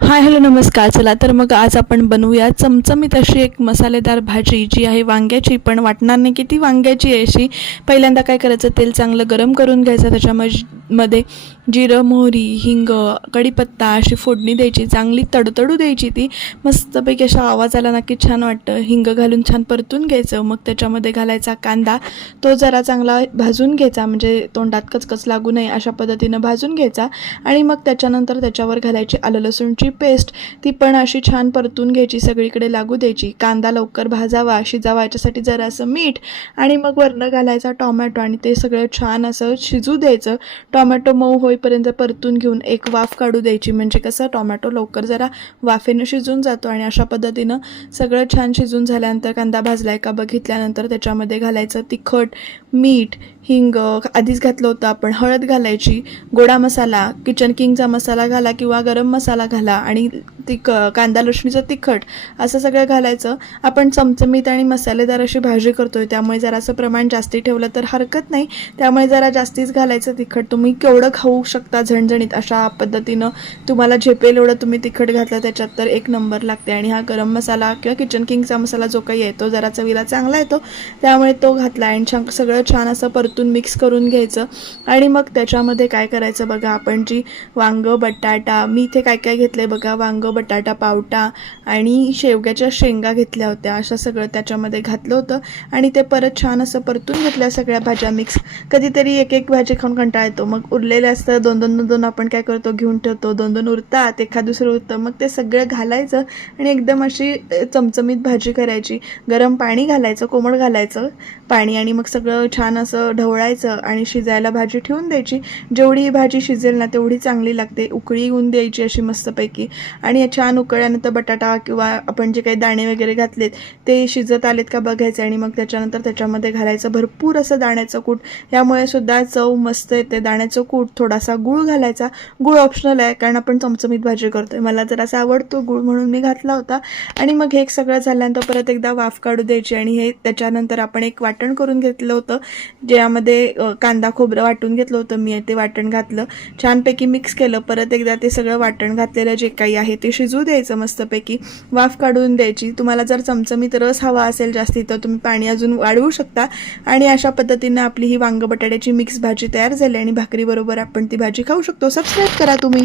Hi hello नमस्कार. चला तर मग आज आपण बनवूया चमचमीत अशी एक मसालेदार भाजी जी आहे वांग्याची पण वाटणार नाही की ती वांग्याची आहे अशी. पहिल्यांदा काय करायचं तेल चांगलं गरम करून घ्यायचं त्याच्यामध्ये मध्ये जिरं मोहरी हिंग कढीपत्ता अशी फोडणी द्यायची चांगली तडतडू द्यायची ती. मस्तपैकी अशा आवाज आला नक्की छान वाटतं. हिंग घालून छान परतून घ्यायचं. मग त्याच्यामध्ये घालायचा कांदा. तो जरा चांगला भाजून घ्यायचा म्हणजे तोंडात कचकच लागू नये अशा पद्धतीनं भाजून घ्यायचा. आणि मग त्याच्यानंतर त्याच्यावर घालायची आलं लसूणची पेस्ट ती पण अशी छान परतून घ्यायची सगळीकडे लागू द्यायची. कांदा लवकर भाजावा शिजावा याच्यासाठी जरासं मीठ आणि मग वरनं घालायचा टॉमॅटो आणि ते सगळं छान असं शिजू द्यायचं. टॉमॅटो मऊ होईपर्यंत परतून घेऊन एक वाफ काढू द्यायची. म्हणजे कसं टॉमॅटो लवकर जरा वाफेनं शिजून जातो आणि अशा पद्धतीनं सगळं छान शिजून झाल्यानंतर कांदा भाजलाय का बघितल्यानंतर त्याच्यामध्ये घालायचं तिखट मीठ हिंग आधीच घातलं होतं आपण. हळद घालायची गोडा मसाला किचन किंगचा मसाला घाला किंवा गरम मसाला घाला आणि तिक कांदा लसणीचं तिखट असं सगळं घालायचं. आपण चमचमीत आणि मसालेदार अशी भाजी करतोय त्यामुळे जरासं प्रमाण जास्ती ठेवलं तर हरकत नाही. त्यामुळे जरा जास्तीच घालायचं तिखट. तुम्ही केवढं खाऊ शकता झणझणीत अशा पद्धतीनं. तुम्हाला झेपेल एवढं तुम्ही तिखट घातलं त्याच्यात तर एक नंबर लागते. आणि हा गरम मसाला किंवा किचन किंगचा मसाला जो काही येतो जरा चवीला चांगला येतो. त्यामुळे तो घातला आणि छान सगळं छान असं परतून मिक्स करून घ्यायचं. आणि मग त्याच्यामध्ये काय करायचं बघा आपण जी वांग बटाटा मी इथे काय काय घेतलं आहे बघा वांग बटाटा पावटा आणि शेवग्याच्या शेंगा घेतल्या होत्या. असं सगळं त्याच्यामध्ये घातलं होतं आणि ते परत छान असं परतून घेतल्या सगळ्या भाज्या मिक्स कधीतरी एक एक भाजी खाऊन कंटाळा येतो. मग उरलेले असतं दोन दोन दोन दोन आपण काय करतो घेऊन ठेवतो. दोन दोन उरतात एखाद दुसरं उरतं. मग ते सगळं घालायचं आणि एकदम अशी चमचमीत भाजी करायची. गरम पाणी घालायचं कोमट घालायचं पाणी आणि मग सगळं छान असं ढवळायचं आणि शिजायला भाजी ठेवून द्यायची. जेवढी ही भाजी शिजेल ना तेवढी चांगली लागते. उकळी येऊन द्यायची अशी मस्तपैकी. आणि छान उकळल्यानंतर बटाटा किंवा आपण जे काही दाणे वगैरे घातलेत ते शिजत आलेत का बघायचे आणि मग त्याच्यानंतर त्याच्यामध्ये घालायचं. भरपूर असं दाण्याचं कूट. यामुळे सुद्धा चव मस्त येते. दाण्याचं कूट थोडासा गूळ घालायचा. गूळ ऑप्शनल आहे कारण आपण चमचमीत भाजी करतोय. मला जर असं आवडतो गूळ म्हणून मी घातला होता. आणि मग हे सगळं झाल्यानंतर परत एकदा वाफ काढू द्यायची आणि हे त्याच्यानंतर आपण एक वाटण करून घेतलं होतं. ज्यामध्ये कांदा खोबरं वाटून घेतलं होतं. मी ते वाटण घातलं. छानपैकी मिक्स केलं. परत एकदा ते सगळं वाटण घातलेलं जे काही आहे ते शिजू द्यायचं मस्तपैकी. वाफ काढून द्यायची. तुम्हाला जर चमचमीत रस हवा असेल जास्ती तर तुम्ही पाणी अजून वाढवू शकता. आणि अशा पद्धतीनं आपली ही वांग बटाट्याची मिक्स भाजी तयार झाली आणि भाकरीबरोबर आपण ती भाजी खाऊ शकतो. सबस्क्राईब करा तुम्ही.